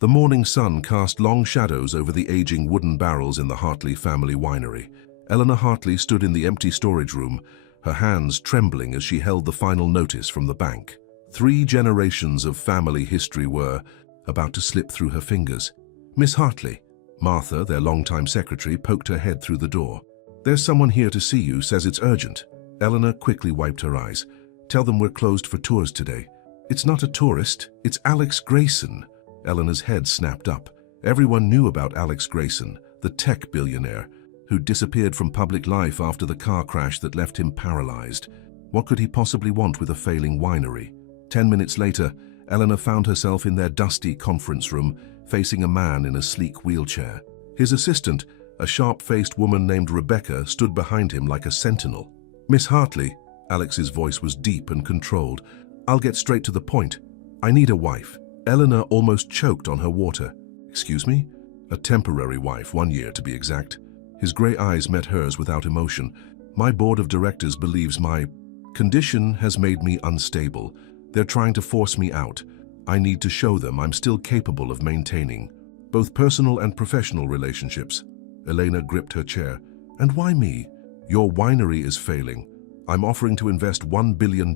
The morning sun cast long shadows over the aging wooden barrels in the Hartley family winery. Eleanor Hartley stood in the empty storage room, her hands trembling as she held the final notice from the bank. 3 generations of family history were about to slip through her fingers. "Miss Hartley." Martha, their longtime secretary, poked her head through the door. "There's someone here to see you, says it's urgent." Eleanor quickly wiped her eyes. "Tell them we're closed for tours today." "It's not a tourist, it's Alex Grayson." Eleanor's head snapped up. Everyone knew about Alex Grayson, the tech billionaire, who disappeared from public life after the car crash that left him paralyzed. What could he possibly want with a failing winery? 10 minutes later, Eleanor found herself in their dusty conference room, facing a man in a sleek wheelchair. His assistant, a sharp-faced woman named Rebecca, stood behind him like a sentinel. "Miss Hartley," Alex's voice was deep and controlled. "I'll get straight to the point. I need a wife." Eleanor almost choked on her water. "Excuse me?" "A temporary wife, 1 year to be exact." His gray eyes met hers without emotion. "My board of directors believes my condition has made me unstable. They're trying to force me out. I need to show them I'm still capable of maintaining both personal and professional relationships." Elena gripped her chair. "And why me? Your winery is failing. I'm offering to invest $1 billion,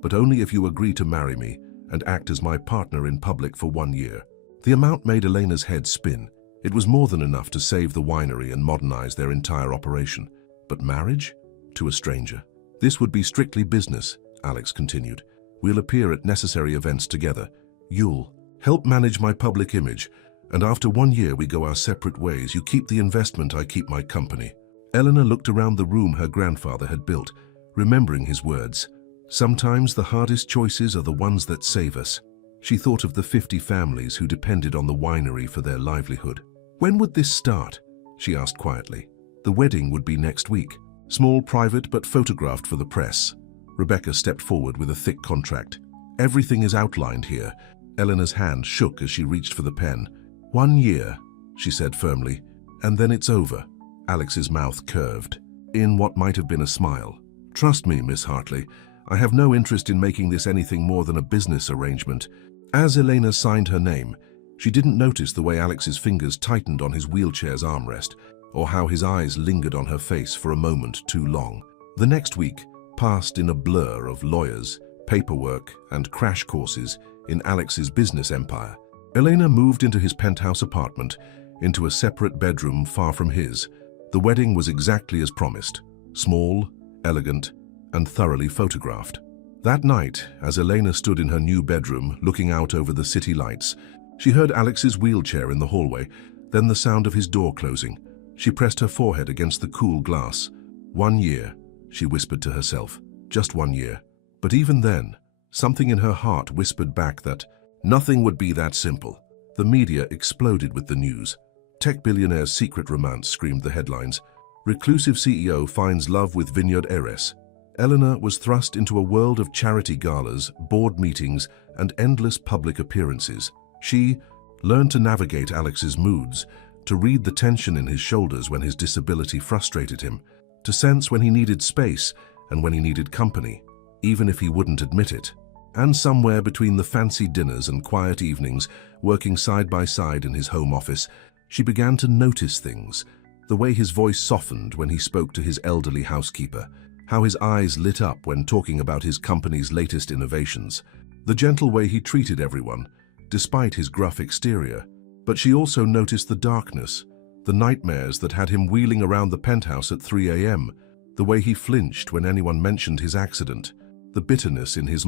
but only if you agree to marry me and act as my partner in public for 1 year." The amount made Elena's head spin. It was more than enough to save the winery and modernize their entire operation. But marriage? To a stranger? "This would be strictly business," Alex continued. "We'll appear at necessary events together. You'll help manage my public image, and after 1 year we go our separate ways. You keep the investment, I keep my company." Eleanor looked around the room her grandfather had built, remembering his words. "Sometimes the hardest choices are the ones that save us." She thought of the 50 families who depended on the winery for their livelihood. "When would this start?" she asked quietly. "The wedding would be next week. Small, private, but photographed for the press." Rebecca stepped forward with a thick contract. "Everything is outlined here." Eleanor's hand shook as she reached for the pen. 1 year, she said firmly, "and then it's over." Alex's mouth curved, in what might have been a smile. "Trust me, Miss Hartley, I have no interest in making this anything more than a business arrangement." As Elena signed her name, she didn't notice the way Alex's fingers tightened on his wheelchair's armrest, or how his eyes lingered on her face for a moment too long. The next week passed in a blur of lawyers, paperwork, and crash courses in Alex's business empire. Elena moved into his penthouse apartment, into a separate bedroom far from his. The wedding was exactly as promised, small, elegant, and thoroughly photographed. That night, as Elena stood in her new bedroom, looking out over the city lights, she heard Alex's wheelchair in the hallway, then the sound of his door closing. She pressed her forehead against the cool glass. 1 year, she whispered to herself. Just 1 year. But even then, something in her heart whispered back that nothing would be that simple. The media exploded with the news. "Tech billionaire's secret romance," screamed the headlines. "Reclusive CEO finds love with vineyard heiress." Eleanor was thrust into a world of charity galas, board meetings, and endless public appearances. She learned to navigate Alex's moods, to read the tension in his shoulders when his disability frustrated him, to sense when he needed space and when he needed company, even if he wouldn't admit it. And somewhere between the fancy dinners and quiet evenings, working side by side in his home office, she began to notice things. The way his voice softened when he spoke to his elderly housekeeper, how his eyes lit up when talking about his company's latest innovations, the gentle way he treated everyone, despite his gruff exterior. But she also noticed the darkness, the nightmares that had him wheeling around the penthouse at 3 a.m., the way he flinched when anyone mentioned his accident, the bitterness in his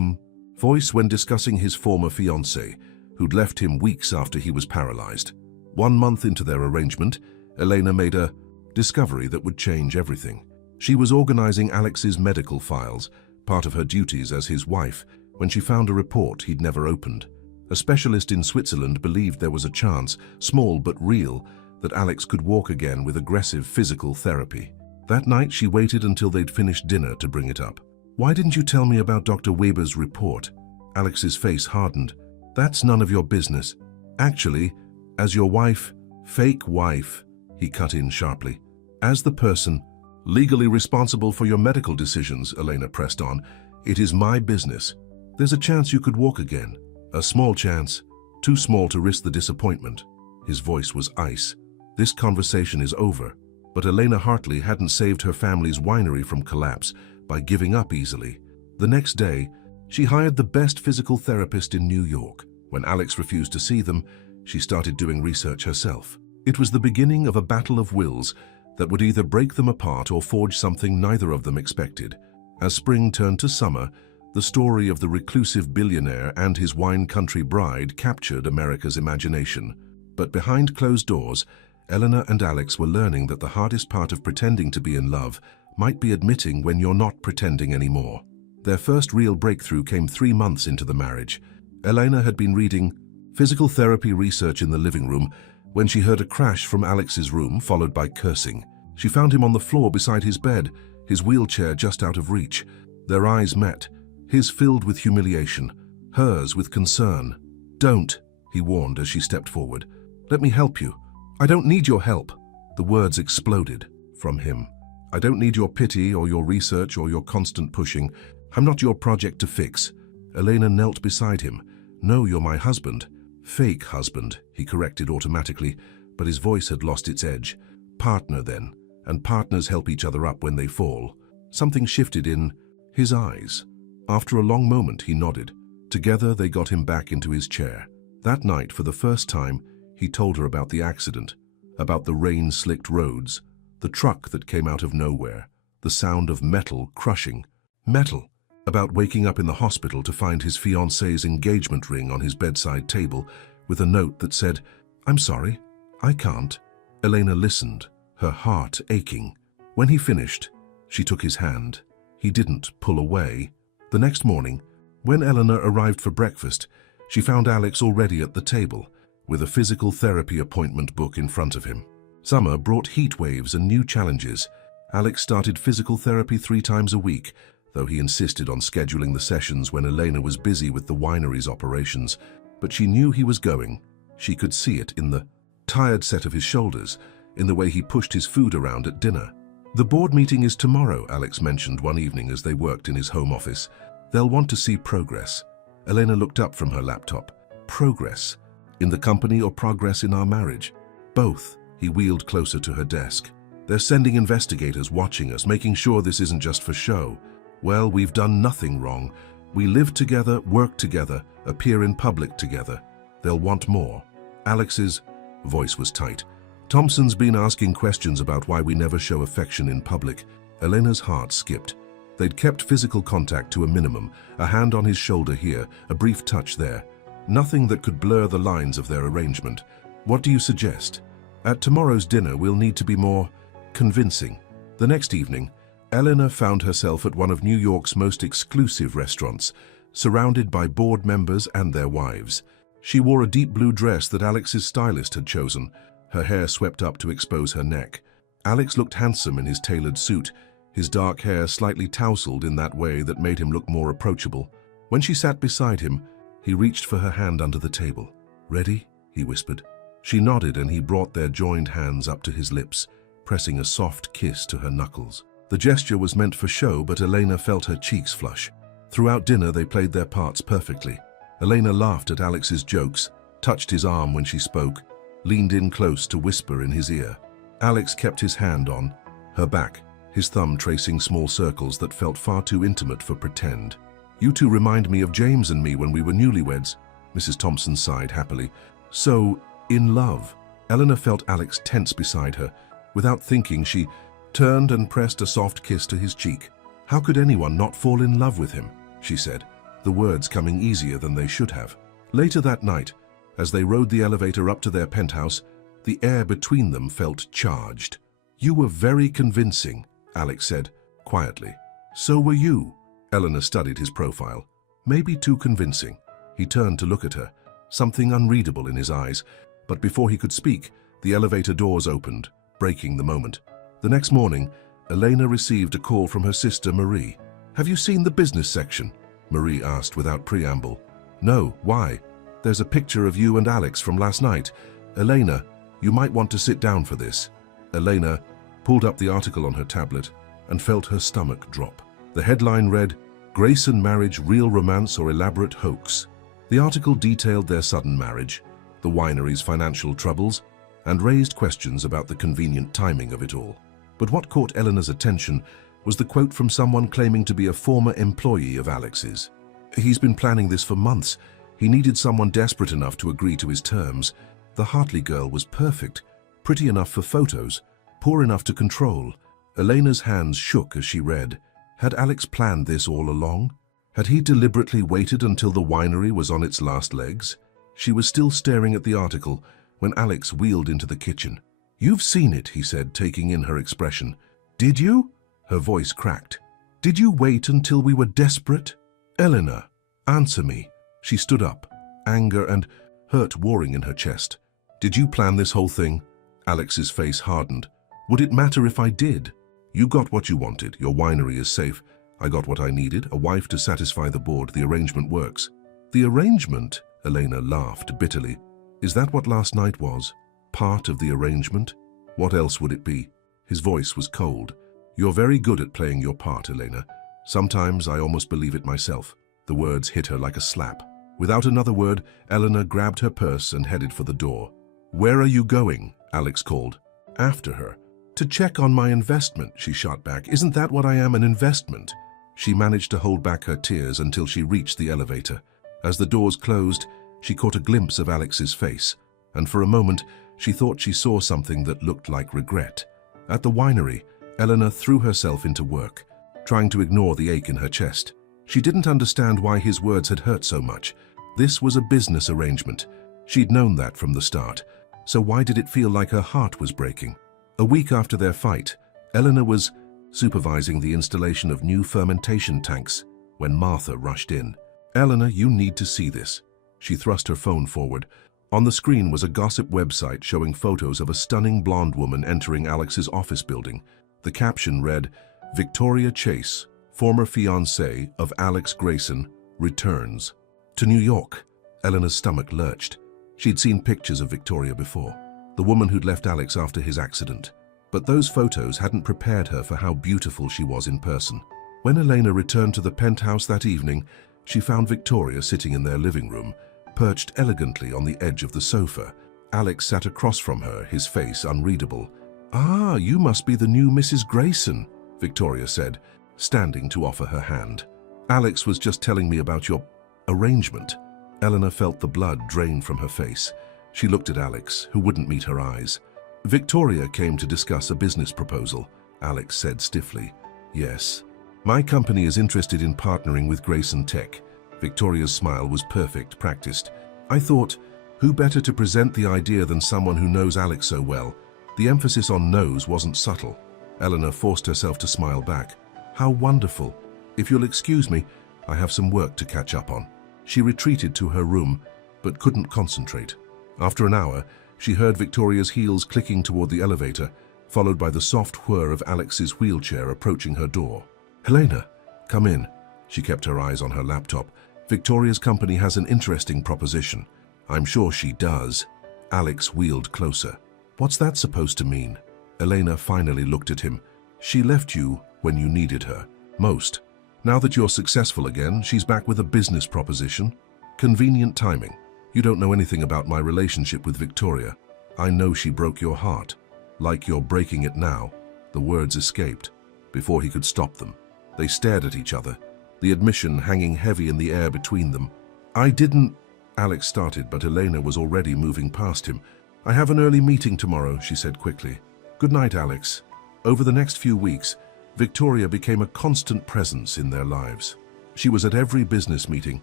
voice when discussing his former fiancée, who'd left him weeks after he was paralyzed. 1 month into their arrangement, Elena made a discovery that would change everything. She was organizing Alex's medical files, part of her duties as his wife, when she found a report he'd never opened. A specialist in Switzerland believed there was a chance, small but real, that Alex could walk again with aggressive physical therapy. That night she waited until they'd finished dinner to bring it up. "Why didn't you tell me about Dr. Weber's report?" Alex's face hardened. "That's none of your business. Actually, as your wife, fake wife," he cut in sharply. "As the person legally responsible for your medical decisions," Elena pressed on, "it is my business. There's a chance you could walk again. A small chance, too small to risk the disappointment. His voice was ice. This conversation is over. But Elena Hartley hadn't saved her family's winery from collapse by giving up easily. The next day, she hired the best physical therapist in New York. When Alex refused to see them, she started doing research herself. It was the beginning of a battle of wills that would either break them apart or forge something neither of them expected. As spring turned to summer, the story of the reclusive billionaire and his wine country bride captured America's imagination. But behind closed doors, Eleanor and Alex were learning that the hardest part of pretending to be in love might be admitting when you're not pretending anymore. Their first real breakthrough came 3 months into the marriage. Elena had been reading physical therapy research in the living room when she heard a crash from Alex's room, followed by cursing. She found him on the floor beside his bed, his wheelchair just out of reach. Their eyes met, his filled with humiliation, hers with concern. "Don't," he warned as she stepped forward. "Let me help you." "I don't need your help." The words exploded from him. "I don't need your pity or your research or your constant pushing. I'm not your project to fix." Elena knelt beside him. "No, you're my husband." "Fake husband," he corrected automatically, but his voice had lost its edge. "Partner, then, and partners help each other up when they fall." Something shifted in his eyes. After a long moment, he nodded. Together, they got him back into his chair. That night, for the first time, he told her about the accident, about the rain-slicked roads, the truck that came out of nowhere, the sound of metal crushing. Metal. About waking up in the hospital to find his fiancée's engagement ring on his bedside table with a note that said, "I'm sorry, I can't." Elena listened, her heart aching. When he finished, she took his hand. He didn't pull away. The next morning, when Eleanor arrived for breakfast, she found Alex already at the table, with a physical therapy appointment book in front of him. Summer brought heat waves and new challenges. Alex started physical therapy 3 times a week, though he insisted on scheduling the sessions when Elena was busy with the winery's operations. But she knew he was going. She could see it in the tired set of his shoulders, in the way he pushed his food around at dinner. "The board meeting is tomorrow," Alex mentioned one evening as they worked in his home office. "They'll want to see progress." Elena looked up from her laptop. "Progress? In the company or progress in our marriage?" "Both." He wheeled closer to her desk. "They're sending investigators watching us, making sure this isn't just for show. Well, we've done nothing wrong. We live together, work together, appear in public together. They'll want more." Alex's voice was tight. "Thompson's been asking questions about why we never show affection in public." Elena's heart skipped. They'd kept physical contact to a minimum, a hand on his shoulder here, a brief touch there. Nothing that could blur the lines of their arrangement. "What do you suggest?" "At tomorrow's dinner, we'll need to be more convincing." The next evening, Eleanor found herself at one of New York's most exclusive restaurants, surrounded by board members and their wives. She wore a deep blue dress that Alex's stylist had chosen, her hair swept up to expose her neck. Alex looked handsome in his tailored suit, his dark hair slightly tousled in that way that made him look more approachable. When she sat beside him, he reached for her hand under the table. "Ready?" he whispered. She nodded and he brought their joined hands up to his lips, pressing a soft kiss to her knuckles. The gesture was meant for show, but Elena felt her cheeks flush. Throughout dinner, they played their parts perfectly. Elena laughed at Alex's jokes, touched his arm when she spoke, leaned in close to whisper in his ear. Alex kept his hand on her back, his thumb tracing small circles that felt far too intimate for pretend. "You two remind me of James and me when we were newlyweds," Mrs. Thompson sighed happily. "So, in love." Eleanor felt Alex tense beside her. Without thinking, she turned and pressed a soft kiss to his cheek. "How could anyone not fall in love with him?" she said, the words coming easier than they should have. Later that night, as they rode the elevator up to their penthouse, the air between them felt charged. "You were very convincing," Alex said, quietly. "So were you." Eleanor studied his profile. "Maybe too convincing." He turned to look at her, something unreadable in his eyes. But before he could speak, the elevator doors opened, breaking the moment. The next morning, Elena received a call from her sister Marie. "Have you seen the business section?" Marie asked without preamble. "No, why?" "There's a picture of you and Alex from last night. Elena, you might want to sit down for this." Elena pulled up the article on her tablet and felt her stomach drop. The headline read, "Grace and Marriage, Real Romance or Elaborate Hoax?" The article detailed their sudden marriage, the winery's financial troubles, and raised questions about the convenient timing of it all. But what caught Eleanor's attention was the quote from someone claiming to be a former employee of Alex's. "He's been planning this for months. He needed someone desperate enough to agree to his terms. The Hartley girl was perfect, pretty enough for photos, poor enough to control." Elena's hands shook as she read. Had Alex planned this all along? Had he deliberately waited until the winery was on its last legs? She was still staring at the article when Alex wheeled into the kitchen. "You've seen it," he said, taking in her expression. "Did you?" Her voice cracked. "Did you wait until we were desperate? Eleanor, answer me." She stood up, anger and hurt warring in her chest. "Did you plan this whole thing?" Alex's face hardened. "Would it matter if I did? You got what you wanted. Your winery is safe. I got what I needed, a wife to satisfy the board. The arrangement works." "The arrangement?" Elena laughed bitterly. "Is that what last night was? Part of the arrangement? What else would it be?" His voice was cold. "You're very good at playing your part, Elena. Sometimes I almost believe it myself." The words hit her like a slap. Without another word, Eleanor grabbed her purse and headed for the door. "Where are you going?" Alex called. "After her." "To check on my investment," she shot back. "Isn't that what I am, an investment?" She managed to hold back her tears until she reached the elevator. As the doors closed, she caught a glimpse of Alex's face, and for a moment she thought she saw something that looked like regret. At the winery, Eleanor threw herself into work, trying to ignore the ache in her chest. She didn't understand why his words had hurt so much. This was a business arrangement. She'd known that from the start. So why did it feel like her heart was breaking? A week after their fight, Eleanor was supervising the installation of new fermentation tanks when Martha rushed in. "Eleanor, you need to see this." She thrust her phone forward. On the screen was a gossip website showing photos of a stunning blonde woman entering Alex's office building. The caption read, "Victoria Chase, former fiancée of Alex Grayson, returns to New York." Eleanor's stomach lurched. She'd seen pictures of Victoria before, the woman who'd left Alex after his accident. But those photos hadn't prepared her for how beautiful she was in person. When Elena returned to the penthouse that evening, she found Victoria sitting in their living room, perched elegantly on the edge of the sofa. Alex sat across from her, his face unreadable. "Ah, you must be the new Mrs. Grayson," Victoria said, standing to offer her hand. "Alex was just telling me about your arrangement." Eleanor felt the blood drain from her face. She looked at Alex, who wouldn't meet her eyes. "Victoria came to discuss a business proposal," Alex said stiffly. "Yes. My company is interested in partnering with Grayson Tech." Victoria's smile was perfect, practiced. "I thought, who better to present the idea than someone who knows Alex so well?" The emphasis on knows wasn't subtle. Eleanor forced herself to smile back. "How wonderful. If you'll excuse me, I have some work to catch up on." She retreated to her room, but couldn't concentrate. After an hour, she heard Victoria's heels clicking toward the elevator, followed by the soft whir of Alex's wheelchair approaching her door. "Helena, come in." She kept her eyes on her laptop. "Victoria's company has an interesting proposition." "I'm sure she does." Alex wheeled closer. "What's that supposed to mean?" Elena finally looked at him. "She left you when you needed her most. Now that you're successful again, she's back with a business proposition. Convenient timing. You don't know anything about my relationship with Victoria. I know she broke your heart. Like you're breaking it now." The words escaped before he could stop them. They stared at each other, the admission hanging heavy in the air between them. "I didn't," Alex started, but Elena was already moving past him. "I have an early meeting tomorrow," she said quickly. "Good night, Alex." Over the next few weeks, Victoria became a constant presence in their lives. She was at every business meeting,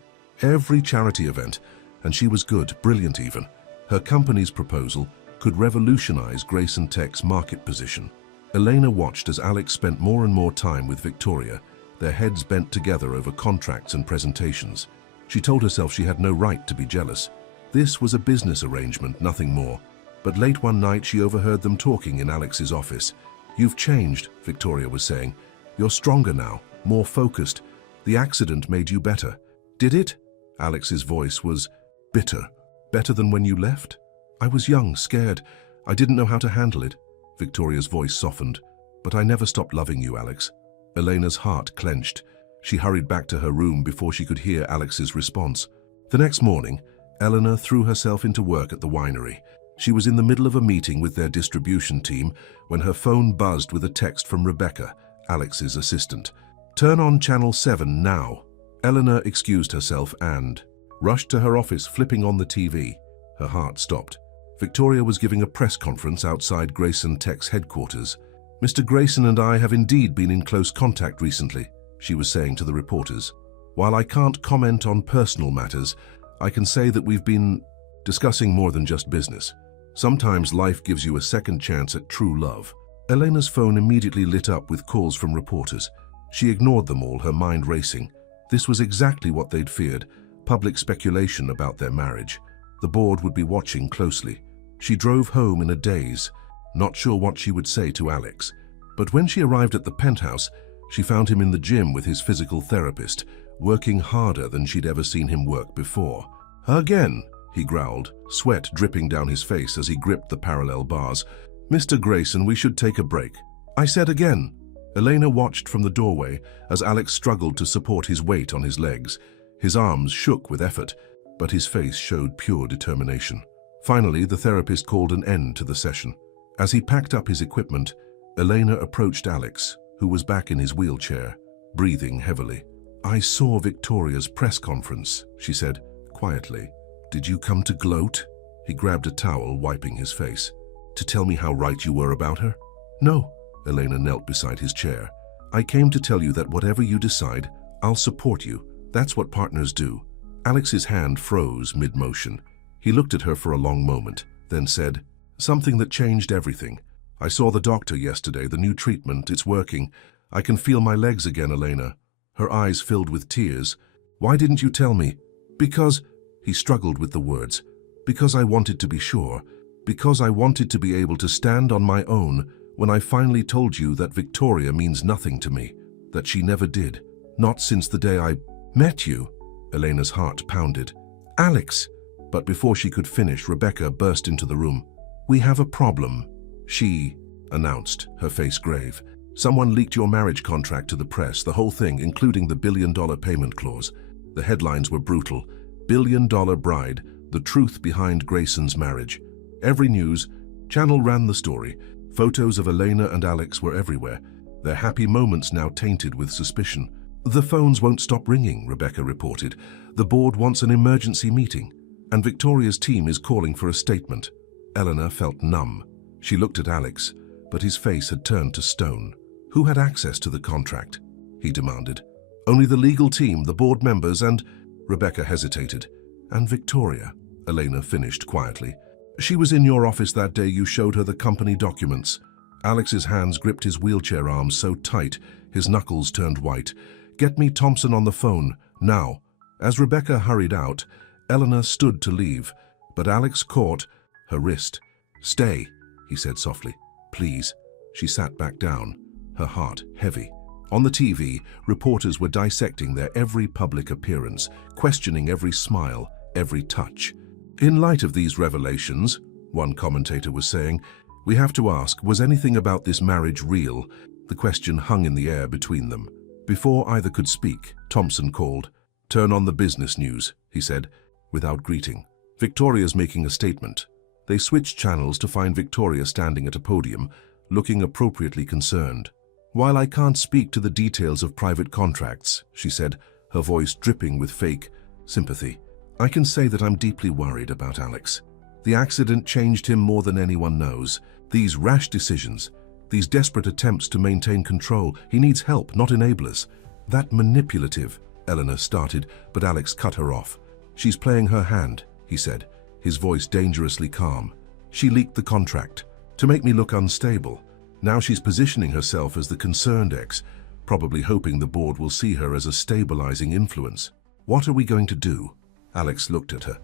every charity event, and she was good, brilliant even. Her company's proposal could revolutionize Grayson Tech's market position. Elena watched as Alex spent more and more time with Victoria, their heads bent together over contracts and presentations. She told herself she had no right to be jealous. This was a business arrangement, nothing more. But late one night she overheard them talking in Alex's office. "You've changed," Victoria was saying. "You're stronger now, more focused. The accident made you better." "Did it?" Alex's voice was bitter. "Better than when you left?" "I was young, scared. I didn't know how to handle it." Victoria's voice softened. "But I never stopped loving you, Alex." Elena's heart clenched. She hurried back to her room before she could hear Alex's response. The next morning, Eleanor threw herself into work at the winery. She was in the middle of a meeting with their distribution team when her phone buzzed with a text from Rebecca, Alex's assistant. "Turn on Channel 7 now." Eleanor excused herself and rushed to her office, flipping on the TV. Her heart stopped. Victoria was giving a press conference outside Grayson Tech's headquarters. "Mr. Grayson and I have indeed been in close contact recently," she was saying to the reporters. "While I can't comment on personal matters, I can say that we've been discussing more than just business. Sometimes life gives you a second chance at true love." Elena's phone immediately lit up with calls from reporters. She ignored them all, her mind racing. This was exactly what they'd feared, public speculation about their marriage. The board would be watching closely. She drove home in a daze, not sure what she would say to Alex. But when she arrived at the penthouse, she found him in the gym with his physical therapist, working harder than she'd ever seen him work before. "Again," he growled, sweat dripping down his face as he gripped the parallel bars. "Mr. Grayson, we should take a break." "I said again." Elena watched from the doorway as Alex struggled to support his weight on his legs. His arms shook with effort, but his face showed pure determination. Finally, the therapist called an end to the session. As he packed up his equipment, Elena approached Alex, who was back in his wheelchair, breathing heavily. "I saw Victoria's press conference," she said, quietly. "Did you come to gloat?" He grabbed a towel, wiping his face. "To tell me how right you were about her?" "No." Elena knelt beside his chair. "I came to tell you that whatever you decide, I'll support you. That's what partners do." Alex's hand froze mid-motion. He looked at her for a long moment, then said, "Something that changed everything. I saw the doctor yesterday, the new treatment, it's working. I can feel my legs again, Elena." Her eyes filled with tears. "Why didn't you tell me?" "Because," he struggled with the words, "because I wanted to be sure. Because I wanted to be able to stand on my own when I finally told you that Victoria means nothing to me, that she never did. Not since the day I met you." Elena's heart pounded. "Alex!" But before she could finish, Rebecca burst into the room. "We have a problem," she announced, her face grave. "Someone leaked your marriage contract to the press, the whole thing, including the billion-dollar payment clause." The headlines were brutal. "Billion-dollar bride, the truth behind Grayson's marriage." Every news channel ran the story. Photos of Elena and Alex were everywhere, their happy moments now tainted with suspicion. "The phones won't stop ringing," Rebecca reported. "The board wants an emergency meeting, and Victoria's team is calling for a statement." Eleanor felt numb. She looked at Alex, but his face had turned to stone. "Who had access to the contract?" he demanded. "Only the legal team, the board members, and—" Rebecca hesitated. "And Victoria," Elena finished quietly. "She was in your office that day you showed her the company documents." Alex's hands gripped his wheelchair arms so tight, his knuckles turned white. "Get me Thompson on the phone, now." As Rebecca hurried out, Eleanor stood to leave, but Alex caught her wrist. "Stay," he said softly. "Please." She sat back down, her heart heavy. On the TV, reporters were dissecting their every public appearance, questioning every smile, every touch. "In light of these revelations," one commentator was saying, "we have to ask, was anything about this marriage real?" The question hung in the air between them. Before either could speak, Thompson called. "Turn on the business news," he said, without greeting. "Victoria's making a statement." They switched channels to find Victoria standing at a podium, looking appropriately concerned. "While I can't speak to the details of private contracts," she said, her voice dripping with fake sympathy, "I can say that I'm deeply worried about Alex. The accident changed him more than anyone knows. These rash decisions, these desperate attempts to maintain control, he needs help, not enablers." "That manipulative," Eleanor started, but Alex cut her off. "She's playing her hand," he said, his voice dangerously calm. "She leaked the contract to make me look unstable. Now she's positioning herself as the concerned ex, probably hoping the board will see her as a stabilizing influence. What are we going to do?" Alex looked at her.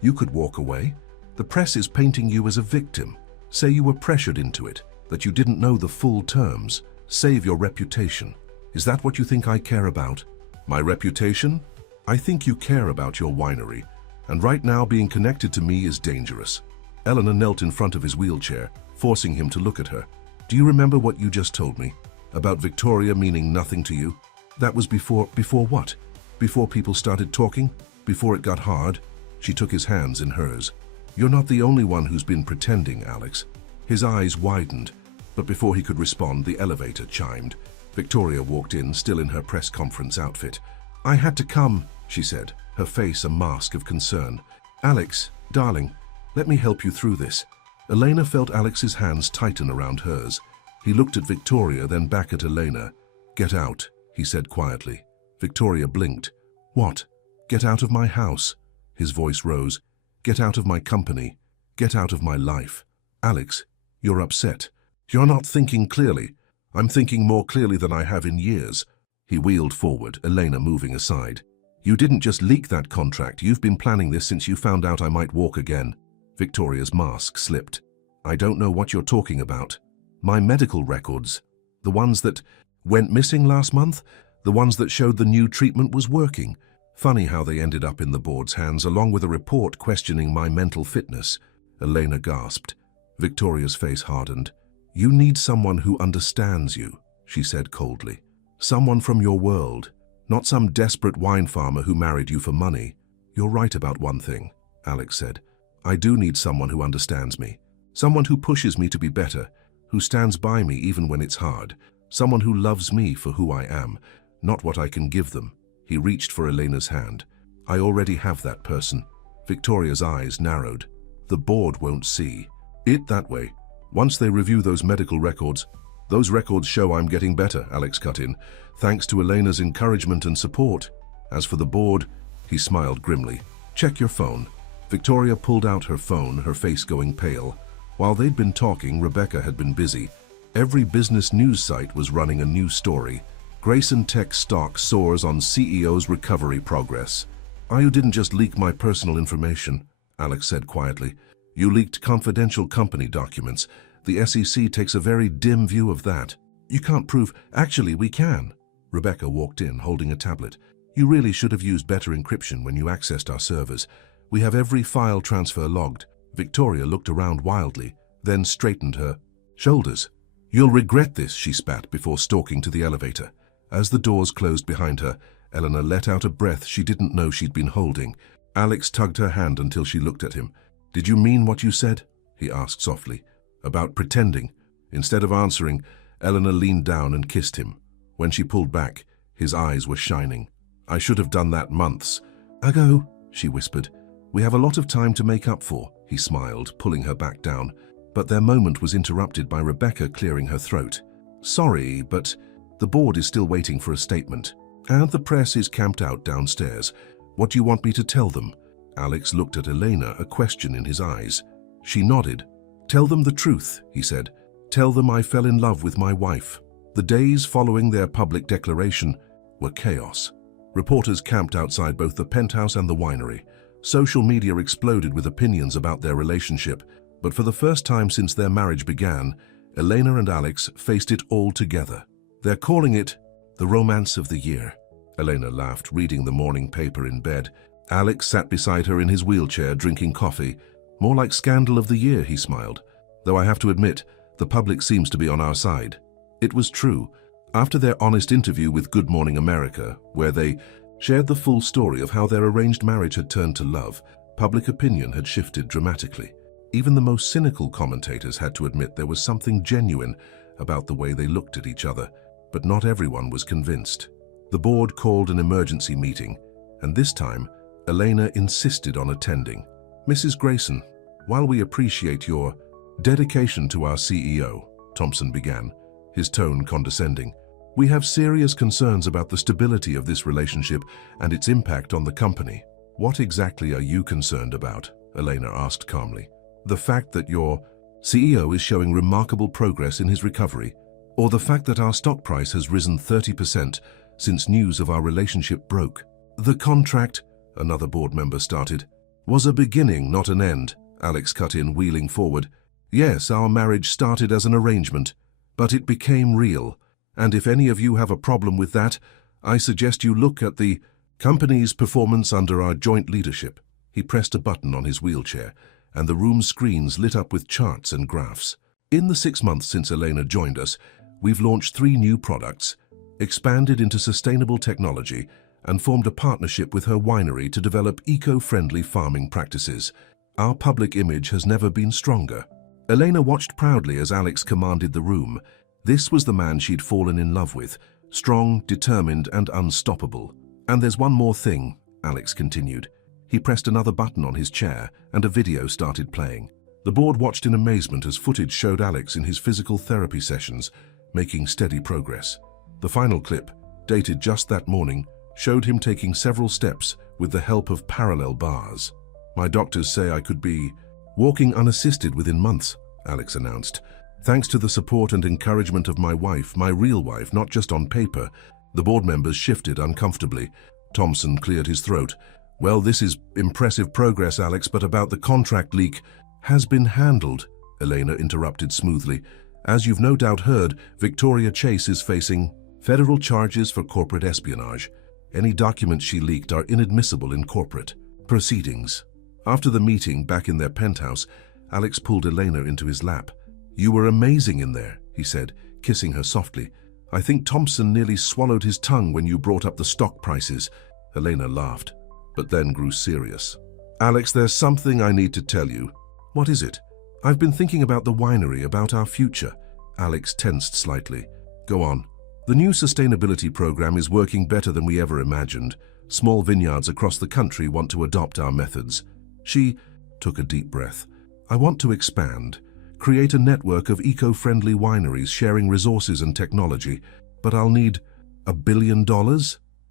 You could walk away. The press is painting you as a victim. Say you were pressured into it, that you didn't know the full terms. Save your reputation. Is that what you think I care about? My reputation? I think you care about your winery, and right now being connected to me is dangerous. Eleanor knelt in front of his wheelchair, forcing him to look at her. "Do you remember what you just told me? About Victoria meaning nothing to you? That was before what? Before people started talking? before it got hard. She took his hands in hers. You're not the only one who's been pretending, Alex. His eyes widened, but before he could respond, the elevator chimed. Victoria walked in, still in her press conference outfit. I had to come, she said, her face a mask of concern. Alex, darling, let me help you through this. Elena felt Alex's hands tighten around hers. He looked at Victoria, then back at Elena. Get out, he said quietly. Victoria blinked. What? Get out of my house. His voice rose. Get out of my company. Get out of my life. Alex, you're upset. You're not thinking clearly. I'm thinking more clearly than I have in years. He wheeled forward, Elena moving aside. You didn't just leak that contract. You've been planning this since you found out I might walk again. Victoria's mask slipped. I don't know what you're talking about. My medical records. The ones that went missing last month? The ones that showed the new treatment was working. Funny how they ended up in the board's hands, along with a report questioning my mental fitness. Elena gasped. Victoria's face hardened. You need someone who understands you, she said coldly. Someone from your world, not some desperate wine farmer who married you for money. You're right about one thing, Alex said. I do need someone who understands me. Someone who pushes me to be better, who stands by me even when it's hard. Someone who loves me for who I am, not what I can give them. He reached for Elena's hand. I already have that person. Victoria's eyes narrowed. The board won't see it that way. Once they review those medical records, those records show I'm getting better, Alex cut in, thanks to Elena's encouragement and support. As for the board, he smiled grimly. Check your phone. Victoria pulled out her phone, her face going pale. While they'd been talking, Rebecca had been busy. Every business news site was running a new story. Grayson Tech stock soars on CEO's recovery progress. You didn't just leak my personal information, Alex said quietly. You leaked confidential company documents. The SEC takes a very dim view of that. You can't prove. Actually, we can. Rebecca walked in, holding a tablet. You really should have used better encryption when you accessed our servers. We have every file transfer logged. Victoria looked around wildly, then straightened her shoulders. You'll regret this, she spat before stalking to the elevator. As the doors closed behind her, Eleanor let out a breath she didn't know she'd been holding. Alex tugged her hand until she looked at him. Did you mean what you said? He asked softly. About pretending. Instead of answering, Eleanor leaned down and kissed him. When she pulled back, his eyes were shining. I should have done that months ago, she whispered. We have a lot of time to make up for, he smiled, pulling her back down. But their moment was interrupted by Rebecca clearing her throat. Sorry, but the board is still waiting for a statement. And the press is camped out downstairs. What do you want me to tell them? Alex looked at Elena, a question in his eyes. She nodded. Tell them the truth, he said. Tell them I fell in love with my wife. The days following their public declaration were chaos. Reporters camped outside both the penthouse and the winery. Social media exploded with opinions about their relationship, but for the first time since their marriage began, Elena and Alex faced it all together. They're calling it the romance of the year. Elena laughed, reading the morning paper in bed. Alex sat beside her in his wheelchair, drinking coffee. More like scandal of the year, he smiled. Though I have to admit, the public seems to be on our side. It was true. After their honest interview with Good Morning America, where they shared the full story of how their arranged marriage had turned to love, public opinion had shifted dramatically. Even the most cynical commentators had to admit there was something genuine about the way they looked at each other, but not everyone was convinced. The board called an emergency meeting, and this time, Elena insisted on attending. Mrs. Grayson, while we appreciate your dedication to our CEO, Thompson began, his tone condescending, we have serious concerns about the stability of this relationship and its impact on the company. What exactly are you concerned about? Elena asked calmly. The fact that your CEO is showing remarkable progress in his recovery, or the fact that our stock price has risen 30% since news of our relationship broke? The contract, another board member started, was a beginning, not an end, Alex cut in, wheeling forward. Yes, our marriage started as an arrangement, but it became real. And if any of you have a problem with that, I suggest you look at the company's performance under our joint leadership. He pressed a button on his wheelchair, and the room's screens lit up with charts and graphs. In the 6 months since Elena joined us, we've launched 3 new products, expanded into sustainable technology, and formed a partnership with her winery to develop eco-friendly farming practices. Our public image has never been stronger. Elena watched proudly as Alex commanded the room. This was the man she'd fallen in love with, strong, determined, and unstoppable. And there's one more thing, Alex continued. He pressed another button on his chair, and a video started playing. The board watched in amazement as footage showed Alex in his physical therapy sessions, making steady progress. The final clip, dated just that morning, showed him taking several steps with the help of parallel bars. "My doctors say I could be walking unassisted within months," Alex announced. "Thanks to the support and encouragement of my wife, my real wife, not just on paper." The board members shifted uncomfortably. Thompson cleared his throat. "Well, this is impressive progress, Alex, but about the contract leak has been handled," Elena interrupted smoothly. "As you've no doubt heard, Victoria Chase is facing federal charges for corporate espionage. Any documents she leaked are inadmissible in corporate proceedings." After the meeting back in their penthouse, Alex pulled Elena into his lap. "You were amazing in there," he said, kissing her softly. "I think Thompson nearly swallowed his tongue when you brought up the stock prices." Elena laughed, but then grew serious. "Alex, there's something I need to tell you." "What is it?" "I've been thinking about the winery, about our future." Alex tensed slightly. "Go on." "The new sustainability program is working better than we ever imagined. Small vineyards across the country want to adopt our methods." She took a deep breath. "I want to expand, create a network of eco-friendly wineries sharing resources and technology. But I'll need $1 billion?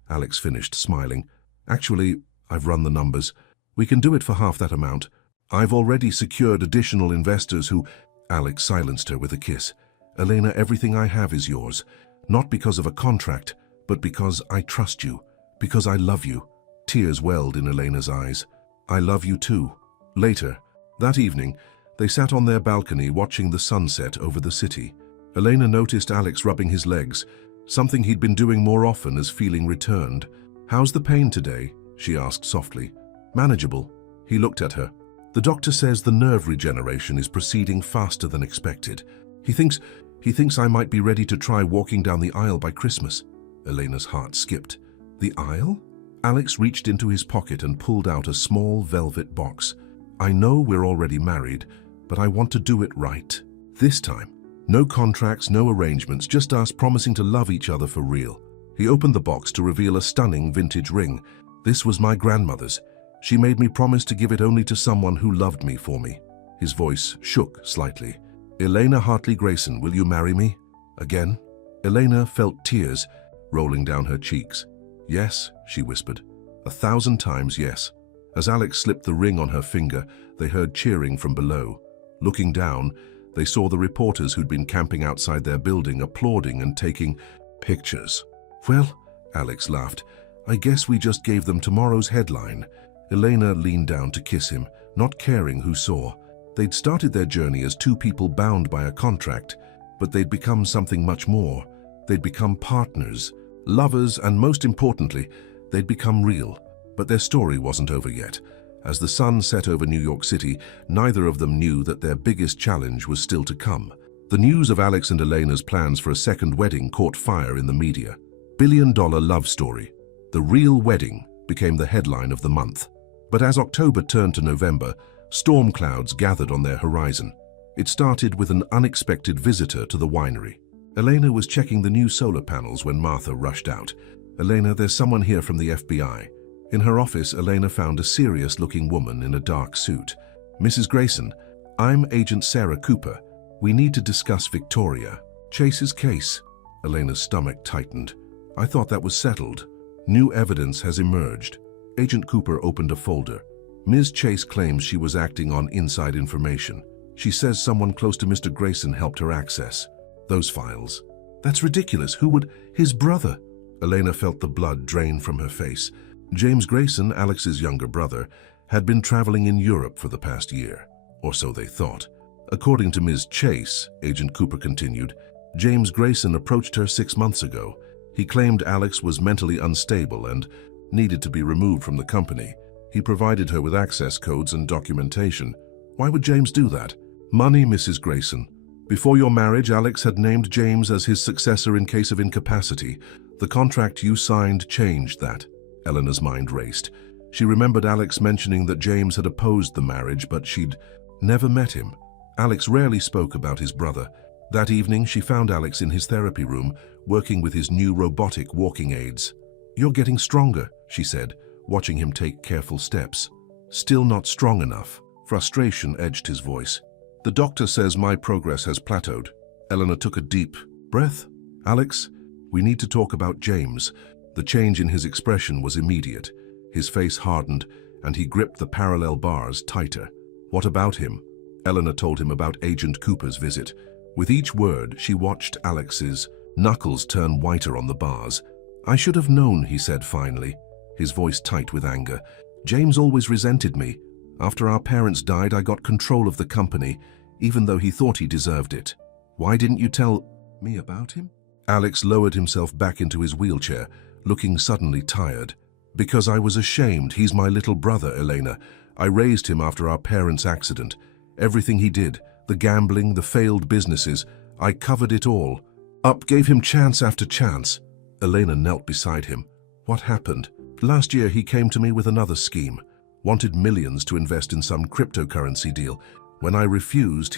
Alex finished, smiling. "Actually, I've run the numbers. We can do it for half that amount. I've already secured additional investors who—" Alex silenced her with a kiss. "Elena, everything I have is yours. Not because of a contract, but because I trust you. Because I love you." Tears welled in Elena's eyes. "I love you too." Later, that evening, they sat on their balcony watching the sunset over the city. Elena noticed Alex rubbing his legs, something he'd been doing more often as feeling returned. "How's the pain today?" she asked softly. "Manageable." He looked at her. "The doctor says the nerve regeneration is proceeding faster than expected. He thinks I might be ready to try walking down the aisle by Christmas." Elena's heart skipped. "The aisle?" Alex reached into his pocket and pulled out a small velvet box. "I know we're already married, but I want to do it right. This time. No contracts, no arrangements, just us promising to love each other for real." He opened the box to reveal a stunning vintage ring. "This was my grandmother's. She made me promise to give it only to someone who loved me for me." His voice shook slightly. "Elena Hartley Grayson, will you marry me?" Again? Elena felt tears rolling down her cheeks. "Yes," she whispered. 1,000 times yes. As Alex slipped the ring on her finger, they heard cheering from below. Looking down, they saw the reporters who'd been camping outside their building applauding and taking pictures. "Well," Alex laughed, "I guess we just gave them tomorrow's headline." Elena leaned down to kiss him, not caring who saw. They'd started their journey as two people bound by a contract, but they'd become something much more. They'd become partners, lovers, and most importantly, they'd become real. But their story wasn't over yet. As the sun set over New York City, neither of them knew that their biggest challenge was still to come. The news of Alex and Elena's plans for a second wedding caught fire in the media. "Billion-dollar love story. The real wedding" became the headline of the month. But as October turned to November, storm clouds gathered on their horizon. It started with an unexpected visitor to the winery. Elena was checking the new solar panels when Martha rushed out. "Elena, there's someone here from the FBI." In her office, Elena found a serious-looking woman in a dark suit. "Mrs. Grayson, I'm Agent Sarah Cooper. We need to discuss Victoria Chase's case." Elena's stomach tightened. "I thought that was settled." "New evidence has emerged." Agent Cooper opened a folder. "Ms. Chase claims she was acting on inside information. She says someone close to Mr. Grayson helped her access those files." "That's ridiculous. Who would—" "His brother." Elena felt the blood drain from her face. James Grayson, Alex's younger brother, had been traveling in Europe for the past year, or so they thought. According to Ms. Chase, Agent Cooper continued, James Grayson approached her 6 months ago. He claimed Alex was mentally unstable and needed to be removed from the company. He provided her with access codes and documentation. Why would James do that? Money, Mrs. Grayson. Before your marriage, Alex had named James as his successor in case of incapacity. The contract you signed changed that. Eleanor's mind raced. She remembered Alex mentioning that James had opposed the marriage, but she'd never met him. Alex rarely spoke about his brother. That evening, she found Alex in his therapy room, working with his new robotic walking aids. "You're getting stronger," she said, watching him take careful steps. "Still not strong enough." Frustration edged his voice. "The doctor says my progress has plateaued." Eleanor took a deep breath. "Alex, we need to talk about James." The change in his expression was immediate. His face hardened, and he gripped the parallel bars tighter. "What about him?" Eleanor told him about Agent Cooper's visit. With each word, she watched Alex's knuckles turn whiter on the bars. "I should have known," he said finally, his voice tight with anger. "James always resented me. After our parents died, I got control of the company, even though he thought he deserved it. Why didn't you tell me about him?" Alex lowered himself back into his wheelchair, looking suddenly tired. "Because I was ashamed. He's my little brother, Elena. I raised him after our parents' accident. Everything he did, the gambling, the failed businesses, I covered it all. Gave him chance after chance." Elena knelt beside him. "What happened?" "Last year he came to me with another scheme. Wanted millions to invest in some cryptocurrency deal. When I refused,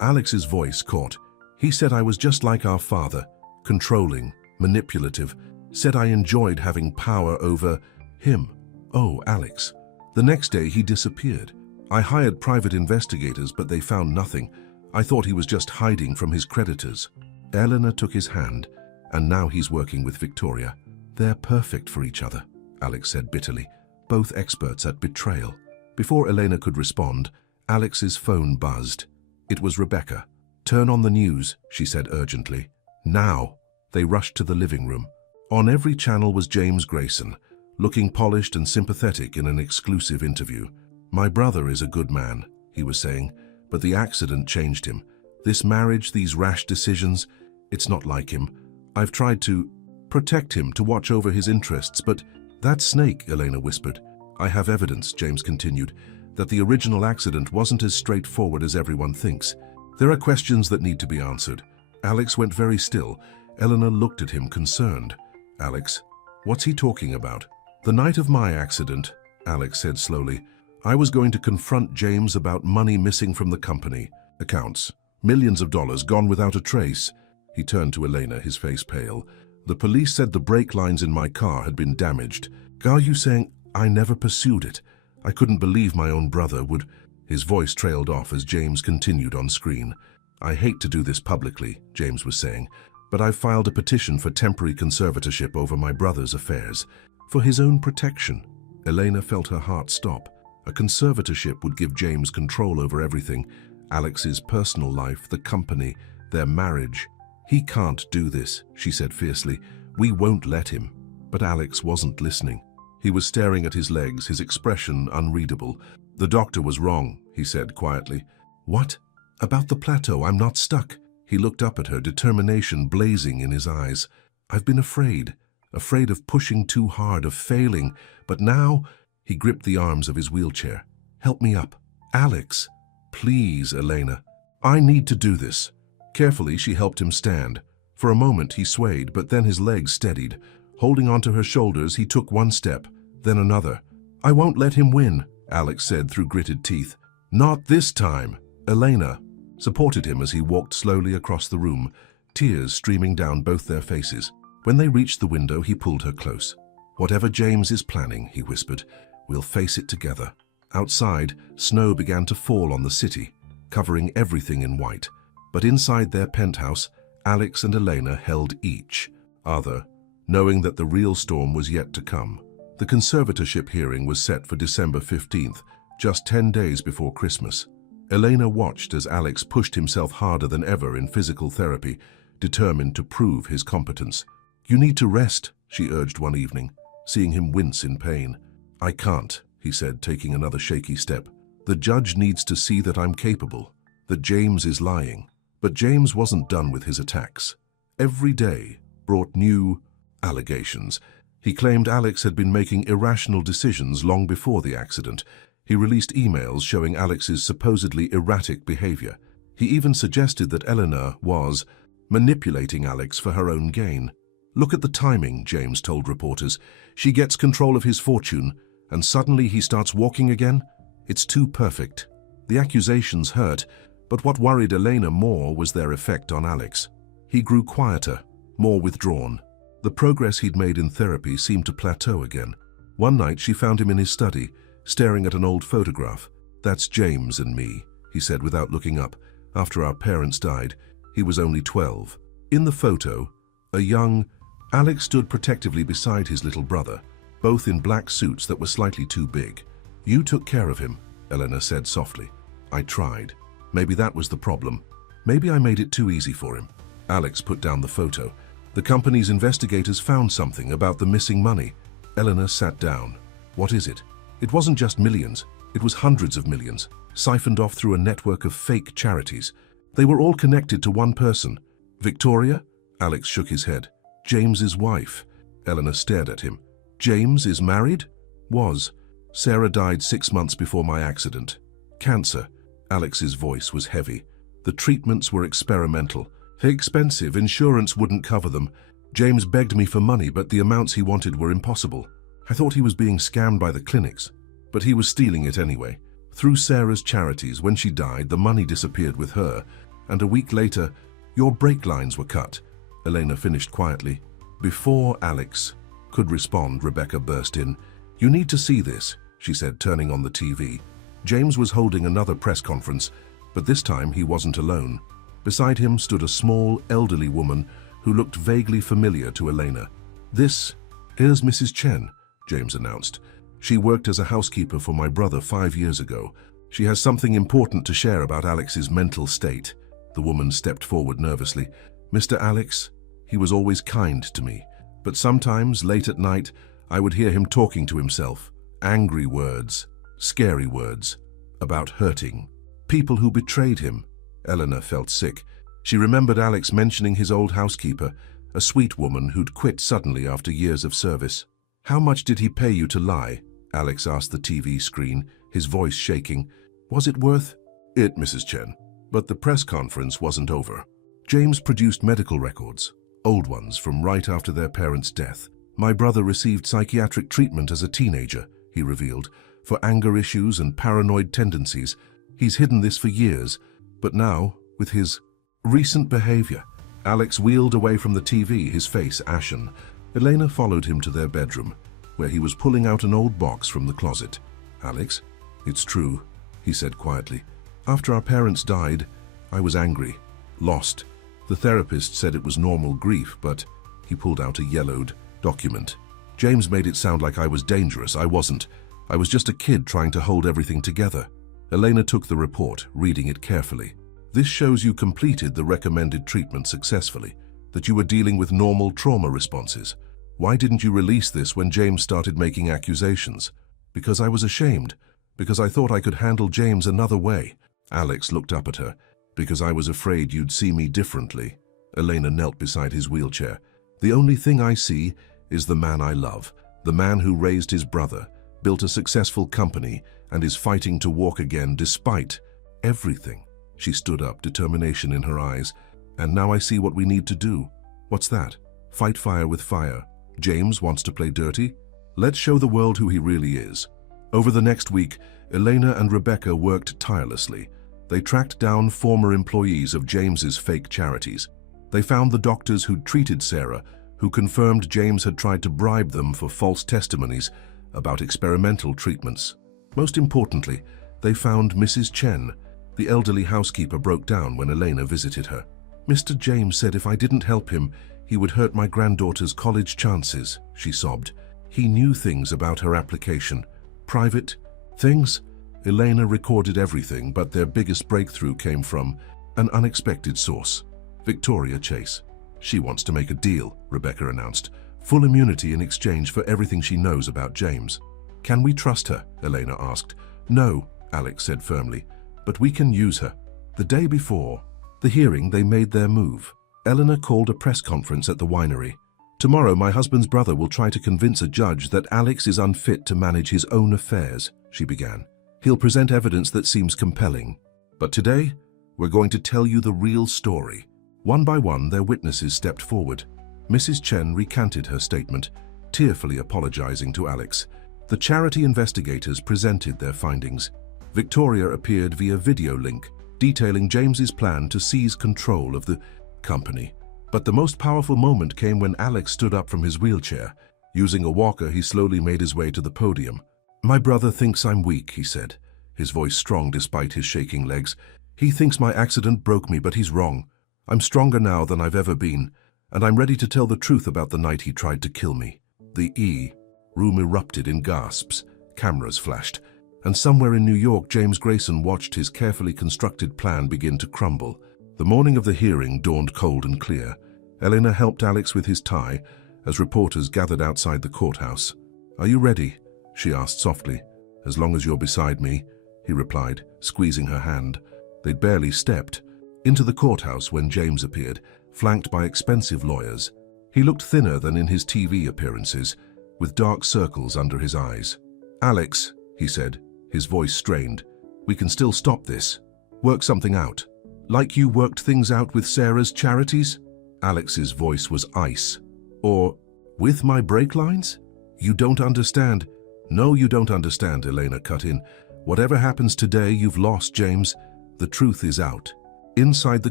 Alex's voice caught. "He said I was just like our father, controlling, manipulative. Said I enjoyed having power over him." "Oh, Alex." "The next day he disappeared. I hired private investigators, but they found nothing. I thought he was just hiding from his creditors." Eleanor took his hand, "And now he's working with Victoria. They're perfect for each other," Alex said bitterly, "both experts at betrayal." Before Elena could respond, Alex's phone buzzed. It was Rebecca. "Turn on the news," she said urgently. "Now." They rushed to the living room. On every channel was James Grayson, looking polished and sympathetic in an exclusive interview. "My brother is a good man," he was saying, "but the accident changed him. This marriage, these rash decisions, it's not like him. I've tried to protect him, to watch over his interests, but that snake," Elena whispered. "I have evidence," James continued, "that the original accident wasn't as straightforward as everyone thinks. There are questions that need to be answered." Alex went very still. Eleanor looked at him concerned. "Alex, what's he talking about?" "The night of my accident," Alex said slowly, "I was going to confront James about money missing from the company. Accounts. Millions of dollars gone without a trace." He turned to Elena, his face pale. "The police said the brake lines in my car had been damaged. Are you saying I never pursued it? I couldn't believe my own brother would..." His voice trailed off as James continued on screen. "I hate to do this publicly," James was saying, "but I've filed a petition for temporary conservatorship over my brother's affairs. For his own protection." Elena felt her heart stop. A conservatorship would give James control over everything. Alex's personal life, the company, their marriage. "He can't do this," she said fiercely. "We won't let him." But Alex wasn't listening. He was staring at his legs, his expression unreadable. "The doctor was wrong," he said quietly. "What? About the plateau? I'm not stuck." He looked up at her, determination blazing in his eyes. "I've been afraid of pushing too hard, of failing, but now..." He gripped the arms of his wheelchair. "Help me up." "Alex." "Please, Elena. I need to do this." Carefully, she helped him stand. For a moment, he swayed, but then his legs steadied. Holding onto her shoulders, he took one step, then another. "I won't let him win," Alex said through gritted teeth. "Not this time." Elena supported him as he walked slowly across the room, tears streaming down both their faces. When they reached the window, he pulled her close. "Whatever James is planning," he whispered, "we'll face it together." Outside, snow began to fall on the city, covering everything in white. But inside their penthouse, Alex and Elena held each other, knowing that the real storm was yet to come. The conservatorship hearing was set for December 15th, just 10 days before Christmas. Elena watched as Alex pushed himself harder than ever in physical therapy, determined to prove his competence. "You need to rest," she urged one evening, seeing him wince in pain. "I can't," he said, taking another shaky step. "The judge needs to see that I'm capable, that James is lying." But James wasn't done with his attacks. Every day brought new allegations. He claimed Alex had been making irrational decisions long before the accident. He released emails showing Alex's supposedly erratic behavior. He even suggested that Eleanor was manipulating Alex for her own gain. Look at the timing, James told reporters. She gets control of his fortune, and suddenly he starts walking again? It's too perfect. The accusations hurt, but what worried Elena more was their effect on Alex. He grew quieter, more withdrawn. The progress he'd made in therapy seemed to plateau again. One night she found him in his study, staring at an old photograph. "That's James and me," he said without looking up. "After our parents died, he was only 12. In the photo, a young Alex stood protectively beside his little brother, both in black suits that were slightly too big. "You took care of him," Elena said softly. "I tried. Maybe that was the problem. Maybe I made it too easy for him." Alex put down the photo. "The company's investigators found something about the missing money." Elena sat down. "What is it?" "It wasn't just millions. It was hundreds of millions, siphoned off through a network of fake charities. They were all connected to one person." "Victoria?" Alex shook his head. "James's wife." Elena stared at him. "James is married?" "Was. Sarah died 6 months before my accident. Cancer." Alex's voice was heavy. "The treatments were experimental. Expensive. Insurance wouldn't cover them. James begged me for money, but the amounts he wanted were impossible. I thought he was being scammed by the clinics, but he was stealing it anyway. Through Sarah's charities, when she died, the money disappeared with her, and a week later, your brake lines were cut." Elena finished quietly. Before Alex could respond, Rebecca burst in. "You need to see this," she said, turning on the TV. James was holding another press conference, but this time he wasn't alone. Beside him stood a small, elderly woman who looked vaguely familiar to Elena. "This is Mrs. Chen," James announced. "She worked as a housekeeper for my brother 5 years ago. She has something important to share about Alex's mental state." The woman stepped forward nervously. "Mr. Alex, he was always kind to me, but sometimes, late at night, I would hear him talking to himself. Angry words, scary words, about hurting. People who betrayed him." Elena felt sick. She remembered Alex mentioning his old housekeeper, a sweet woman who'd quit suddenly after years of service. "How much did he pay you to lie?" Alex asked the TV screen, his voice shaking. "Was it worth it, Mrs. Chen?" But the press conference wasn't over. James produced medical records, old ones from right after their parents' death. "My brother received psychiatric treatment as a teenager," he revealed, "for anger issues and paranoid tendencies. He's hidden this for years, but now, with his recent behavior." Alex wheeled away from the TV, his face ashen. Elena followed him to their bedroom, where he was pulling out an old box from the closet. "Alex, it's true," he said quietly. "After our parents died, I was angry, lost. The therapist said it was normal grief, but..." He pulled out a yellowed document. "James made it sound like I was dangerous. I wasn't. I was just a kid trying to hold everything together." Elena took the report, reading it carefully. "This shows you completed the recommended treatment successfully, that you were dealing with normal trauma responses. Why didn't you release this when James started making accusations?" "Because I was ashamed. Because I thought I could handle James another way." Alex looked up at her. "Because I was afraid you'd see me differently." Elena knelt beside his wheelchair. "The only thing I see is the man I love, the man who raised his brother, built a successful company, and is fighting to walk again despite everything." She stood up, determination in her eyes. "And now I see what we need to do." "What's that?" "Fight fire with fire. James wants to play dirty? Let's show the world who he really is." Over the next week, Elena and Rebecca worked tirelessly. They tracked down former employees of James's fake charities. They found the doctors who'd treated Sarah, who confirmed James had tried to bribe them for false testimonies about experimental treatments. Most importantly, they found Mrs. Chen. The elderly housekeeper broke down when Elena visited her. "Mr. James said if I didn't help him, he would hurt my granddaughter's college chances," she sobbed. "He knew things about her application. Private things." Elena recorded everything, but their biggest breakthrough came from an unexpected source. Victoria Chase. "She wants to make a deal," Rebecca announced. "Full immunity in exchange for everything she knows about James." "Can we trust her?" Elena asked. "No," Alex said firmly, "but we can use her." The day before the hearing, they made their move. Eleanor called a press conference at the winery. "Tomorrow, my husband's brother will try to convince a judge that Alex is unfit to manage his own affairs," she began. "He'll present evidence that seems compelling. But today, we're going to tell you the real story." One by one, their witnesses stepped forward. Mrs. Chen recanted her statement, tearfully apologizing to Alex. The charity investigators presented their findings. Victoria appeared via video link, detailing James's plan to seize control of the company. But the most powerful moment came when Alex stood up from his wheelchair. Using a walker, he slowly made his way to the podium. "My brother thinks I'm weak," he said, his voice strong despite his shaking legs. "He thinks my accident broke me, but he's wrong. I'm stronger now than I've ever been, and I'm ready to tell the truth about the night he tried to kill me." The room erupted in gasps, cameras flashed, and somewhere in New York, James Grayson watched his carefully constructed plan begin to crumble. The morning of the hearing dawned cold and clear. Elena helped Alex with his tie as reporters gathered outside the courthouse. "Are you ready?" she asked softly. "As long as you're beside me," he replied, squeezing her hand. They'd barely stepped into the courthouse when James appeared, flanked by expensive lawyers. He looked thinner than in his TV appearances, with dark circles under his eyes. "Alex," he said, his voice strained, "we can still stop this. Work something out. Like you worked things out with Sarah's charities?" Alex's voice was ice. "Or with my brake lines? You don't understand." "No, you don't understand," Elena cut in. "Whatever happens today, you've lost, James. The truth is out." Inside the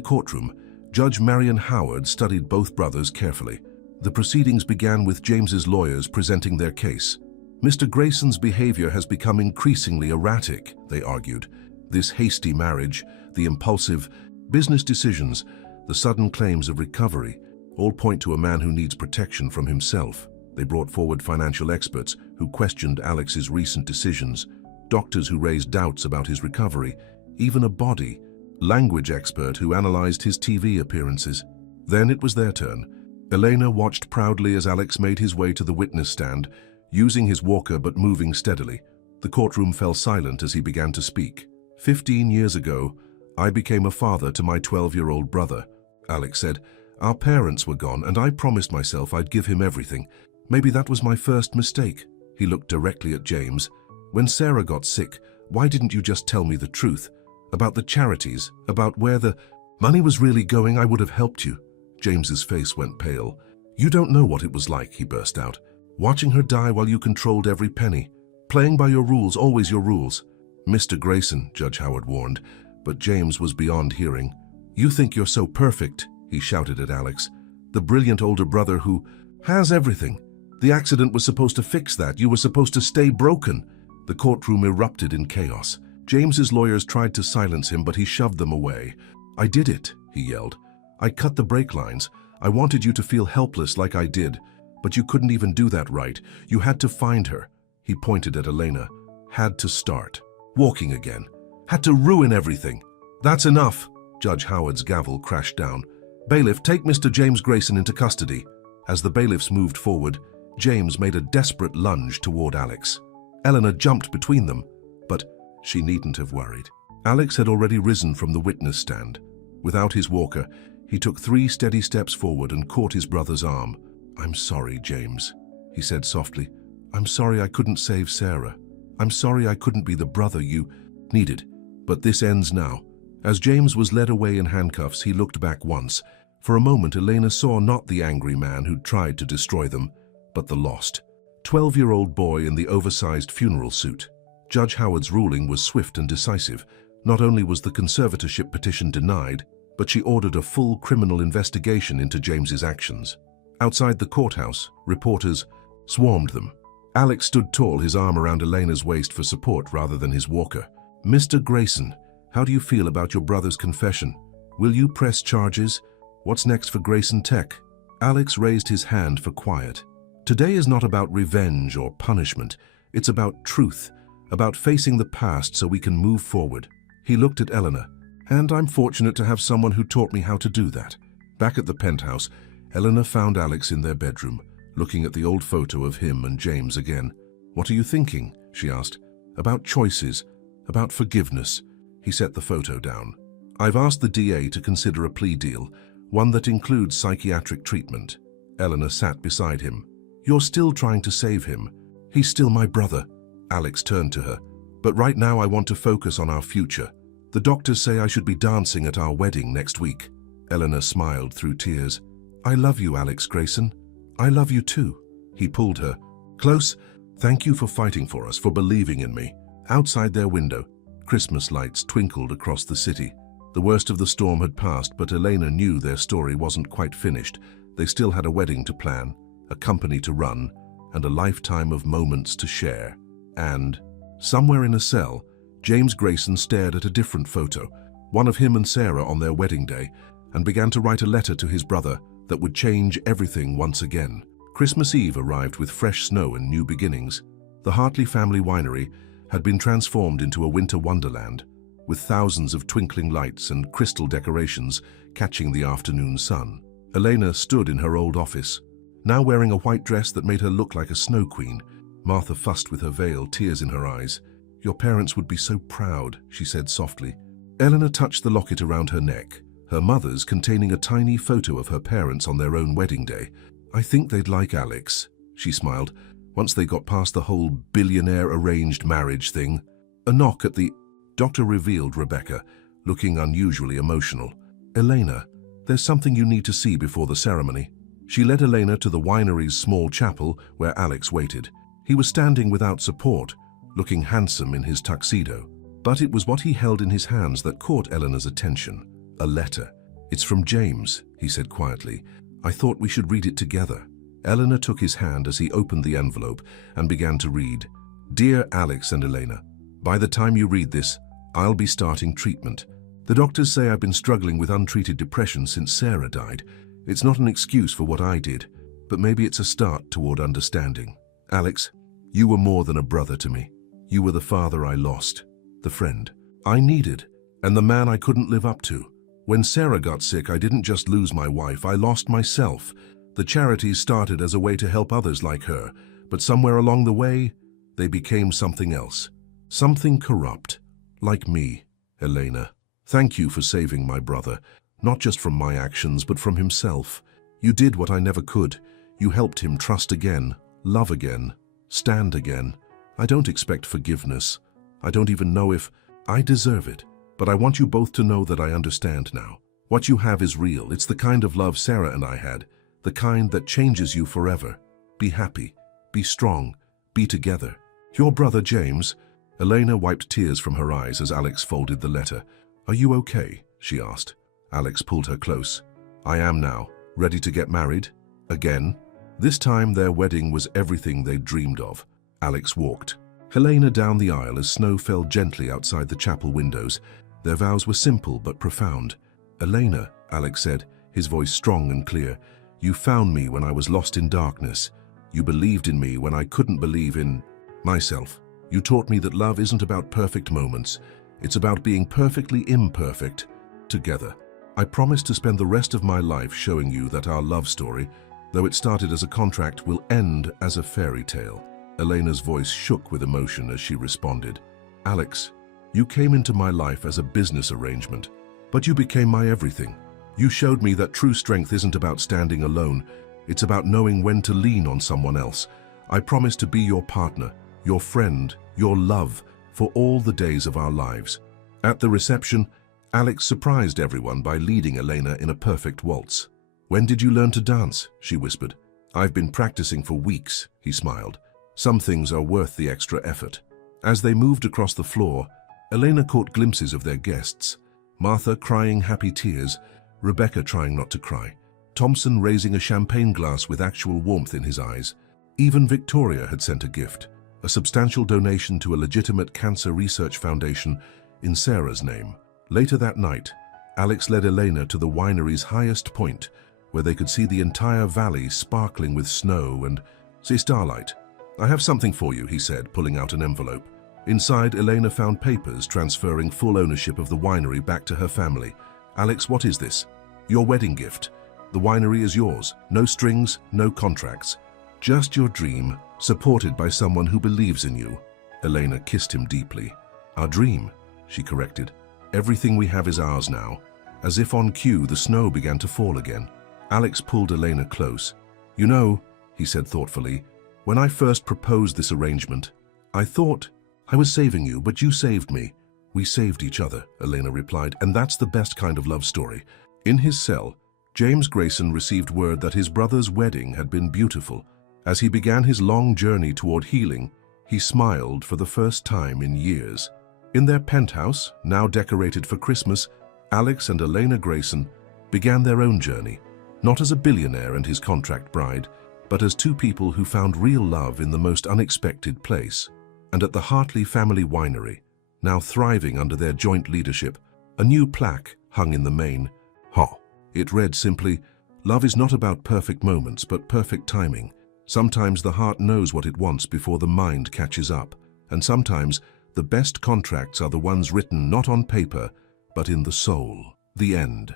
courtroom, Judge Marion Howard studied both brothers carefully. The proceedings began with James's lawyers presenting their case. "Mr. Grayson's behavior has become increasingly erratic," they argued. "This hasty marriage, the impulsive business decisions, the sudden claims of recovery, all point to a man who needs protection from himself." They brought forward financial experts who questioned Alex's recent decisions, doctors who raised doubts about his recovery, even a body language expert who analyzed his TV appearances. Then it was their turn. Elena watched proudly as Alex made his way to the witness stand, using his walker but moving steadily. The courtroom fell silent as he began to speak. 15 years ago, I became a father to my 12-year-old brother," Alex said. "Our parents were gone, and I promised myself I'd give him everything. Maybe that was my first mistake." He looked directly at James. "When Sarah got sick, why didn't you just tell me the truth? About the charities, about where the money was really going? I would have helped you." James's face went pale. "You don't know what it was like," he burst out. "Watching her die while you controlled every penny. Playing by your rules, always your rules." "Mr. Grayson," Judge Howard warned, but James was beyond hearing. "You think you're so perfect," he shouted at Alex. "The brilliant older brother who has everything. The accident was supposed to fix that. You were supposed to stay broken." The courtroom erupted in chaos. James's lawyers tried to silence him, but he shoved them away. "I did it," he yelled. "I cut the brake lines. I wanted you to feel helpless like I did. But you couldn't even do that right. You had to find her." He pointed at Elena. "Had to start walking again. Had to ruin everything." "That's enough." Judge Howard's gavel crashed down. "Bailiff, take Mr. James Grayson into custody." As the bailiffs moved forward, James made a desperate lunge toward Alex. Elena jumped between them, but she needn't have worried. Alex had already risen from the witness stand. Without his walker, he took 3 steady steps forward and caught his brother's arm. "I'm sorry, James," he said softly. "I'm sorry I couldn't save Sarah. I'm sorry I couldn't be the brother you needed. But this ends now." As James was led away in handcuffs, he looked back once. For a moment, Elena saw not the angry man who'd tried to destroy them, but the lost 12-year-old boy in the oversized funeral suit. Judge Howard's ruling was swift and decisive. Not only was the conservatorship petition denied, but she ordered a full criminal investigation into James's actions. Outside the courthouse, reporters swarmed them. Alex stood tall, his arm around Elena's waist for support rather than his walker. "Mr. Grayson, how do you feel about your brother's confession? Will you press charges? What's next for Grayson Tech?" Alex raised his hand for quiet. "Today is not about revenge or punishment. It's about truth, about facing the past so we can move forward." He looked at Elena. "And I'm fortunate to have someone who taught me how to do that." Back at the penthouse, Elena found Alex in their bedroom, looking at the old photo of him and James again. "What are you thinking?" she asked. "About choices, about forgiveness." He set the photo down. "I've asked the DA to consider a plea deal, one that includes psychiatric treatment." Elena sat beside him. "You're still trying to save him. He's still my brother." Alex turned to her. "But right now I want to focus on our future. The doctors say I should be dancing at our wedding next week." Elena smiled through tears. I love you, Alex Grayson. I love you too. He pulled her close. Thank you for fighting for us, for believing in me. Outside their window, Christmas lights twinkled across the city. The worst of the storm had passed, but Elena knew their story wasn't quite finished. They still had a wedding to plan, a company to run, and a lifetime of moments to share. And, somewhere in a cell, James Grayson stared at a different photo, one of him and Sarah on their wedding day, and began to write a letter to his brother that would change everything once again. Christmas Eve arrived with fresh snow and new beginnings. The Hartley family winery had been transformed into a winter wonderland, with thousands of twinkling lights and crystal decorations catching the afternoon sun. Elena stood in her old office, now wearing a white dress that made her look like a snow queen. Martha fussed with her veil, tears in her eyes. Your parents would be so proud, she said softly. Eleanor touched the locket around her neck, her mother's containing a tiny photo of her parents on their own wedding day. I think they'd like Alex, she smiled, once they got past the whole billionaire arranged marriage thing. A knock at the doctor revealed Rebecca, looking unusually emotional. Elena, there's something you need to see before the ceremony. She led Elena to the winery's small chapel where Alex waited. He was standing without support, looking handsome in his tuxedo. But it was what he held in his hands that caught Eleanor's attention. A letter. It's from James, he said quietly. I thought we should read it together. Eleanor took his hand as he opened the envelope and began to read. Dear Alex and Elena, by the time you read this, I'll be starting treatment. The doctors say I've been struggling with untreated depression since Sarah died. It's not an excuse for what I did, but maybe it's a start toward understanding. Alex, you were more than a brother to me. You were the father I lost, the friend I needed, and the man I couldn't live up to. When Sarah got sick, I didn't just lose my wife, I lost myself. The charities started as a way to help others like her, but somewhere along the way, they became something else. Something corrupt, like me, Elena. Thank you for saving my brother, not just from my actions, but from himself. You did what I never could. You helped him trust again, love again, stand again. I don't expect forgiveness. I don't even know if I deserve it. But I want you both to know that I understand now. What you have is real. It's the kind of love Sarah and I had, the kind that changes you forever. Be happy, be strong, be together. Your brother James. Elena wiped tears from her eyes as Alex folded the letter. Are you okay? She asked. Alex pulled her close. I am now. Ready to get married? Again? This time their wedding was everything they'd dreamed of. Alex walked Helena down the aisle as snow fell gently outside the chapel windows. Their vows were simple but profound. Elena, Alex said, his voice strong and clear, you found me when I was lost in darkness. You believed in me when I couldn't believe in myself. You taught me that love isn't about perfect moments. It's about being perfectly imperfect, together. I promise to spend the rest of my life showing you that our love story, though it started as a contract, will end as a fairy tale. Elena's voice shook with emotion as she responded. Alex, you came into my life as a business arrangement, but you became my everything. You showed me that true strength isn't about standing alone. It's about knowing when to lean on someone else. I promise to be your partner, your friend, your love, for all the days of our lives. At the reception, Alex surprised everyone by leading Elena in a perfect waltz. When did you learn to dance? She whispered. I've been practicing for weeks, he smiled. Some things are worth the extra effort. As they moved across the floor, Elena caught glimpses of their guests. Martha crying happy tears, Rebecca trying not to cry, Thompson raising a champagne glass with actual warmth in his eyes. Even Victoria had sent a gift, a substantial donation to a legitimate cancer research foundation in Sarah's name. Later that night, Alex led Elena to the winery's highest point, where they could see the entire valley sparkling with snow and starlight. I have something for you, he said, pulling out an envelope. Inside, Elena found papers transferring full ownership of the winery back to her family. Alex, what is this? Your wedding gift. The winery is yours. No strings, no contracts. Just your dream, supported by someone who believes in you. Elena kissed him deeply. Our dream, she corrected. Everything we have is ours now. As if on cue, the snow began to fall again. Alex pulled Elena close. You know, he said thoughtfully, when I first proposed this arrangement, I thought I was saving you, but you saved me. We saved each other, Elena replied, and that's the best kind of love story. In his cell, James Grayson received word that his brother's wedding had been beautiful. As he began his long journey toward healing, he smiled for the first time in years. In their penthouse, now decorated for Christmas, Alex and Elena Grayson began their own journey, not as a billionaire and his contract bride, but as two people who found real love in the most unexpected place. And at the Hartley family winery, now thriving under their joint leadership, a new plaque hung in the main hall. It read simply, "Love is not about perfect moments, but perfect timing. Sometimes the heart knows what it wants before the mind catches up, and sometimes the best contracts are the ones written not on paper, but in the soul." The end.